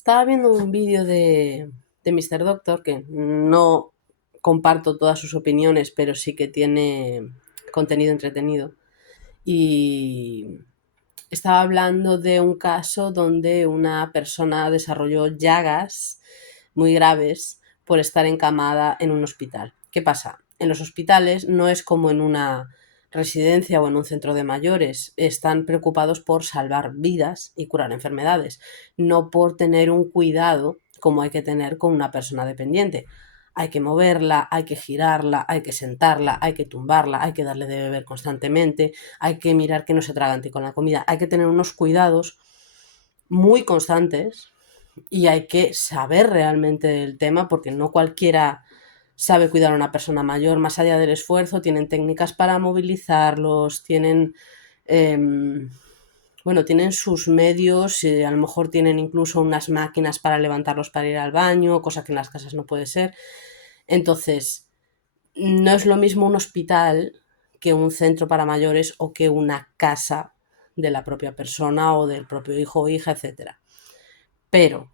Estaba viendo un vídeo de Mr. Doctor, que no comparto todas sus opiniones, pero sí que tiene contenido entretenido. Y estaba hablando de un caso donde una persona desarrolló llagas muy graves por estar encamada en un hospital. ¿Qué pasa? En los hospitales no es como en una residencia o en un centro de mayores. Están preocupados por salvar vidas y curar enfermedades, no por tener un cuidado como hay que tener con una persona dependiente. Hay que moverla, hay que girarla, hay que sentarla, hay que tumbarla, hay que darle de beber constantemente, hay que mirar que no se atragante con la comida, hay que tener unos cuidados muy constantes y hay que saber realmente del tema porque no cualquiera sabe cuidar a una persona mayor. Más allá del esfuerzo, tienen técnicas para movilizarlos, tienen, eh, bueno, tienen sus medios, a lo mejor tienen incluso unas máquinas para levantarlos para ir al baño, cosa que en las casas no puede ser. Entonces, no es lo mismo un hospital que un centro para mayores o que una casa de la propia persona o del propio hijo o hija, etcétera. Pero,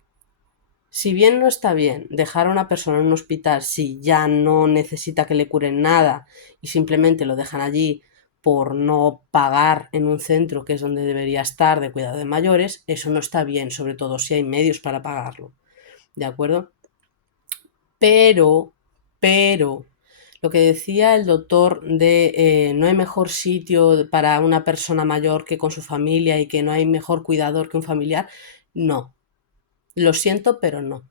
si bien no está bien dejar a una persona en un hospital si ya no necesita que le curen nada y simplemente lo dejan allí por no pagar en un centro que es donde debería estar de cuidado de mayores, eso no está bien, sobre todo si hay medios para pagarlo. ¿De acuerdo? Pero, pero, lo que decía el doctor de no hay mejor sitio para una persona mayor que con su familia y que no hay mejor cuidador que un familiar, no. Lo siento, pero no.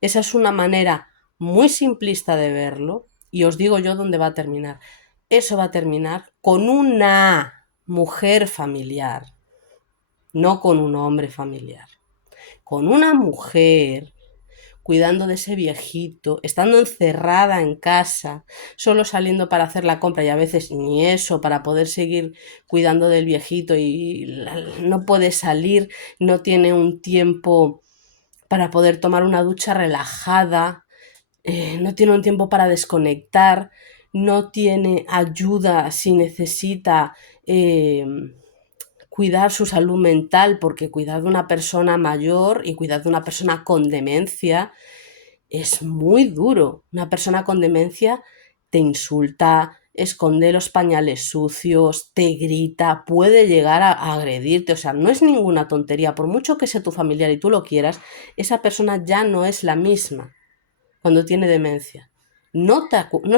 Esa es una manera muy simplista de verlo y os digo yo dónde va a terminar. Eso va a terminar con una mujer familiar, no con un hombre familiar. Con una mujer cuidando de ese viejito, estando encerrada en casa, solo saliendo para hacer la compra y a veces ni eso para poder seguir cuidando del viejito y no puede salir, no tiene un tiempo para poder tomar una ducha relajada, no tiene un tiempo para desconectar, no tiene ayuda si necesita cuidar su salud mental, porque cuidar de una persona mayor y cuidar de una persona con demencia es muy duro. Una persona con demencia te insulta, esconde los pañales sucios, te grita, puede llegar a agredirte. O sea, no es ninguna tontería. Por mucho que sea tu familiar y tú lo quieras, esa persona ya no es la misma cuando tiene demencia. No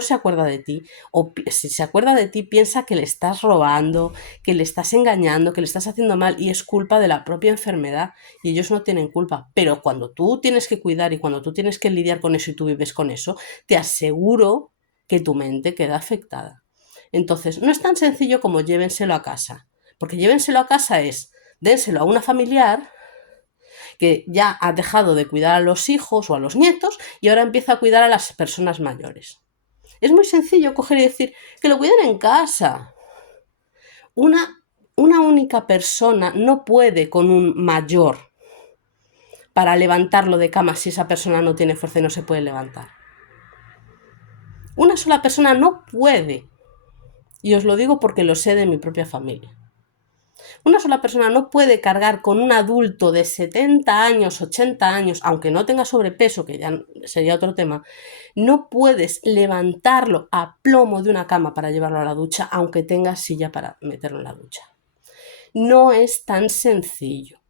se acuerda de ti, o si se acuerda de ti piensa que le estás robando, que le estás engañando, que le estás haciendo mal y es culpa de la propia enfermedad y ellos no tienen culpa. Pero cuando tú tienes que cuidar y cuando tú tienes que lidiar con eso y tú vives con eso, te aseguro que tu mente queda afectada. Entonces, no es tan sencillo como llévenselo a casa, porque llévenselo a casa es dénselo a una familiar que ya ha dejado de cuidar a los hijos o a los nietos y ahora empieza a cuidar a las personas mayores. Es muy sencillo coger y decir que lo cuiden en casa. Una única persona no puede con un mayor para levantarlo de cama si esa persona no tiene fuerza y no se puede levantar. Una sola persona no puede. Y os lo digo porque lo sé de mi propia familia. Una sola persona no puede cargar con un adulto de 70 años, 80 años, aunque no tenga sobrepeso, que ya sería otro tema, no puedes levantarlo a plomo de una cama para llevarlo a la ducha, aunque tengas silla para meterlo en la ducha. No es tan sencillo.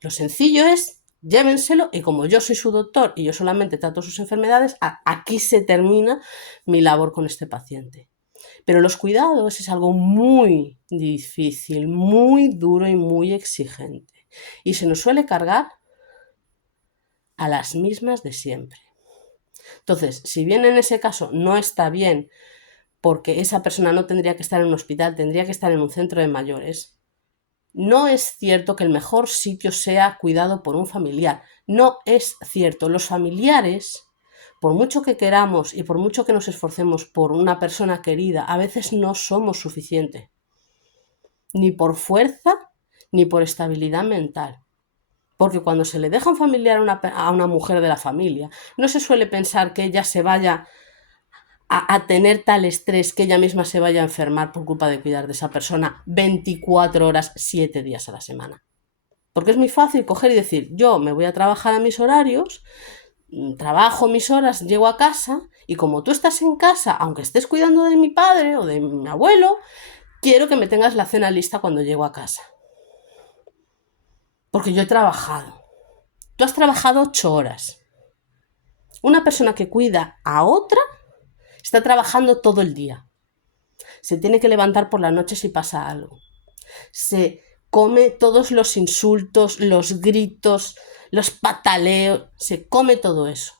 Lo sencillo es llévenselo y como yo soy su doctor y yo solamente trato sus enfermedades, aquí se termina mi labor con este paciente. Pero los cuidados es algo muy difícil, muy duro y muy exigente. Y se nos suele cargar a las mismas de siempre. Entonces, si bien en ese caso no está bien, porque esa persona no tendría que estar en un hospital, tendría que estar en un centro de mayores, no es cierto que el mejor sitio sea cuidado por un familiar. No es cierto. Los familiares, por mucho que queramos y por mucho que nos esforcemos por una persona querida, a veces no somos suficientes. Ni por fuerza, ni por estabilidad mental. Porque cuando se le deja un familiar a una mujer de la familia, no se suele pensar que ella se vaya a tener tal estrés que ella misma se vaya a enfermar por culpa de cuidar de esa persona 24 horas, 7 días a la semana. Porque es muy fácil coger y decir, yo me voy a trabajar a mis horarios, trabajo mis horas, llego a casa y como tú estás en casa, aunque estés cuidando de mi padre o de mi abuelo, quiero que me tengas la cena lista cuando llego a casa. Porque yo he trabajado. Tú has trabajado 8 horas. Una persona que cuida a otra está trabajando todo el día. Se tiene que levantar por la noche si pasa algo. Se come todos los insultos, los gritos, los pataleos. Se come todo eso.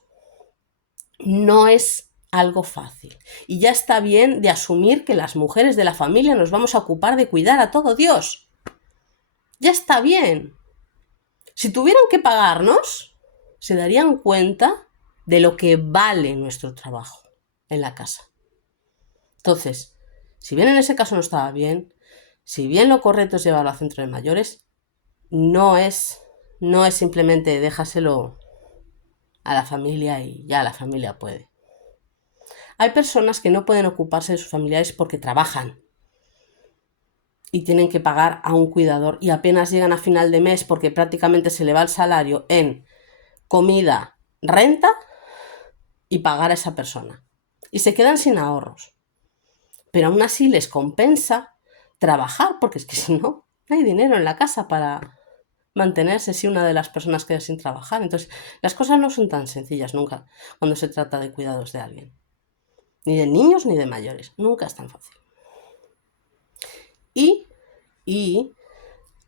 No es algo fácil. Y ya está bien de asumir que las mujeres de la familia nos vamos a ocupar de cuidar a todo Dios. Ya está bien. Si tuvieran que pagarnos, se darían cuenta de lo que vale nuestro trabajo en la casa. Entonces, si bien en ese caso no estaba bien, si bien lo correcto es llevarlo al centro de mayores, no es simplemente déjaselo a la familia y ya la familia puede. Hay personas que no pueden ocuparse de sus familiares porque trabajan y tienen que pagar a un cuidador y apenas llegan a final de mes porque prácticamente se le va el salario en comida, renta y pagar a esa persona. Y se quedan sin ahorros. Pero aún así les compensa trabajar, porque es que si no, no hay dinero en la casa para mantenerse si una de las personas queda sin trabajar. Entonces, las cosas no son tan sencillas nunca cuando se trata de cuidados de alguien. Ni de niños ni de mayores. Nunca es tan fácil. Y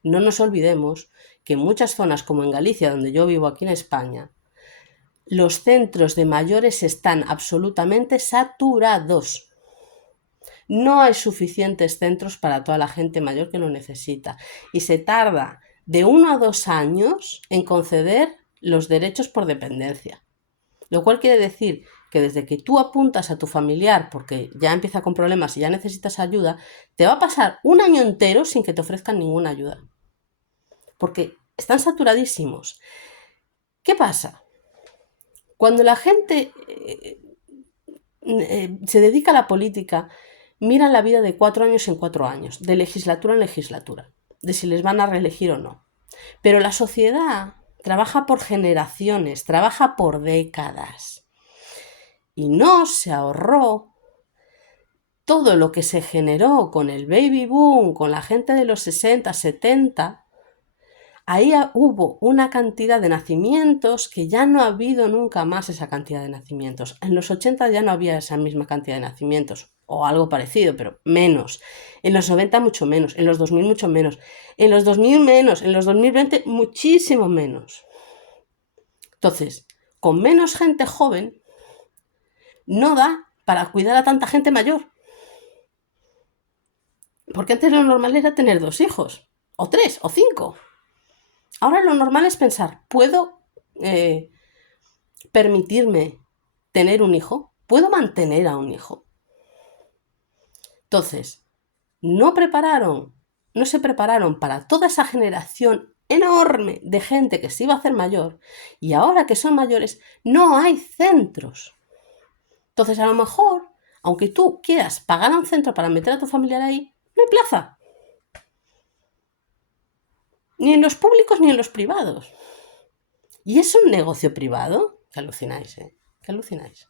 no nos olvidemos que en muchas zonas, como en Galicia, donde yo vivo aquí en España, los centros de mayores están absolutamente saturados. No hay suficientes centros para toda la gente mayor que lo necesita. Y se tarda de 1 a 2 años en conceder los derechos por dependencia. Lo cual quiere decir que desde que tú apuntas a tu familiar porque ya empieza con problemas y ya necesitas ayuda, te va a pasar un año entero sin que te ofrezcan ninguna ayuda. Porque están saturadísimos. ¿Qué pasa? Cuando la gente se dedica a la política, miran la vida de 4 años en 4 años, de legislatura en legislatura, de si les van a reelegir o no. Pero la sociedad trabaja por generaciones, trabaja por décadas. Y no se ahorró todo lo que se generó con el baby boom, con la gente de los 60, 70. Ahí hubo una cantidad de nacimientos que ya no ha habido nunca más esa cantidad de nacimientos. En los 80 ya no había esa misma cantidad de nacimientos, o algo parecido, pero menos. En los 90 mucho menos, en los 2000 mucho menos, en los 2000 menos, en los 2020 muchísimo menos. Entonces, con menos gente joven, no da para cuidar a tanta gente mayor. Porque antes lo normal era tener 2 hijos, o 3, o 5. Ahora lo normal es pensar, ¿puedo permitirme tener un hijo? ¿Puedo mantener a un hijo? Entonces, no se prepararon para toda esa generación enorme de gente que se iba a hacer mayor y ahora que son mayores no hay centros. Entonces, a lo mejor, aunque tú quieras pagar a un centro para meter a tu familiar ahí, no hay plaza. Ni en los públicos ni en los privados. ¿Y es un negocio privado? Que alucináis, ¿eh? Que alucináis.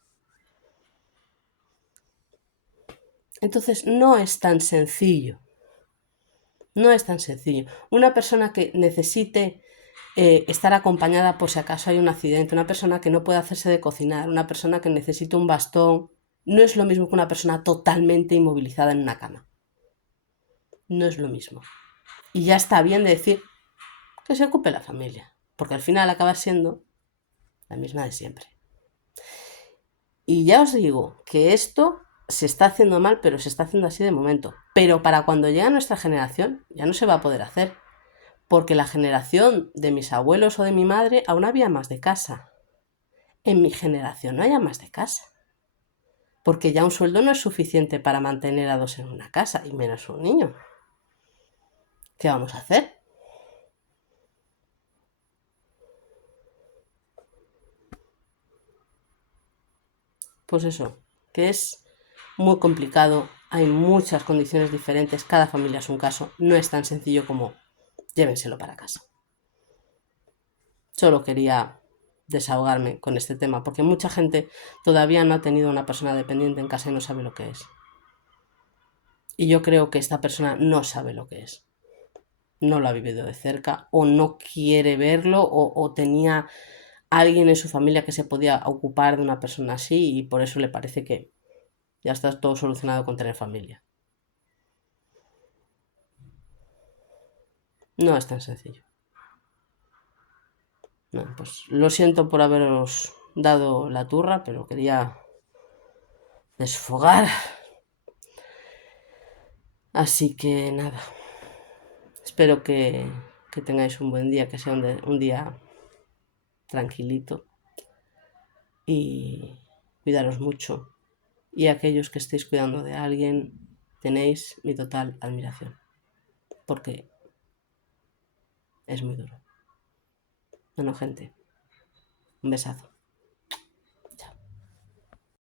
Entonces, no es tan sencillo. No es tan sencillo. Una persona que necesite estar acompañada por si acaso hay un accidente, una persona que no puede hacerse de cocinar, una persona que necesite un bastón, no es lo mismo que una persona totalmente inmovilizada en una cama. No es lo mismo. Y ya está bien de decir que se ocupe la familia, porque al final acaba siendo la misma de siempre. Y ya os digo que esto se está haciendo mal, pero se está haciendo así de momento. Pero para cuando llegue a nuestra generación ya no se va a poder hacer, porque la generación de mis abuelos o de mi madre aún había más de casa. En mi generación no haya más de casa, porque ya un sueldo no es suficiente para mantener a 2 en una casa, y menos un niño. ¿Qué vamos a hacer? Pues eso, que es muy complicado, hay muchas condiciones diferentes, cada familia es un caso, no es tan sencillo como llévenselo para casa. Solo quería desahogarme con este tema, porque mucha gente todavía no ha tenido una persona dependiente en casa y no sabe lo que es. Y yo creo que esta persona no sabe lo que es. No lo ha vivido de cerca, o no quiere verlo, o tenía alguien en su familia que se podía ocupar de una persona así y por eso le parece que ya está todo solucionado con tener familia. No es tan sencillo. No, pues lo siento por haberos dado la turra, pero quería desfogar. Así que nada, espero que tengáis un buen día, que sea un día tranquilito y cuidaros mucho. Y aquellos que estéis cuidando de alguien, tenéis mi total admiración, porque es muy duro. Bueno, gente, un besazo.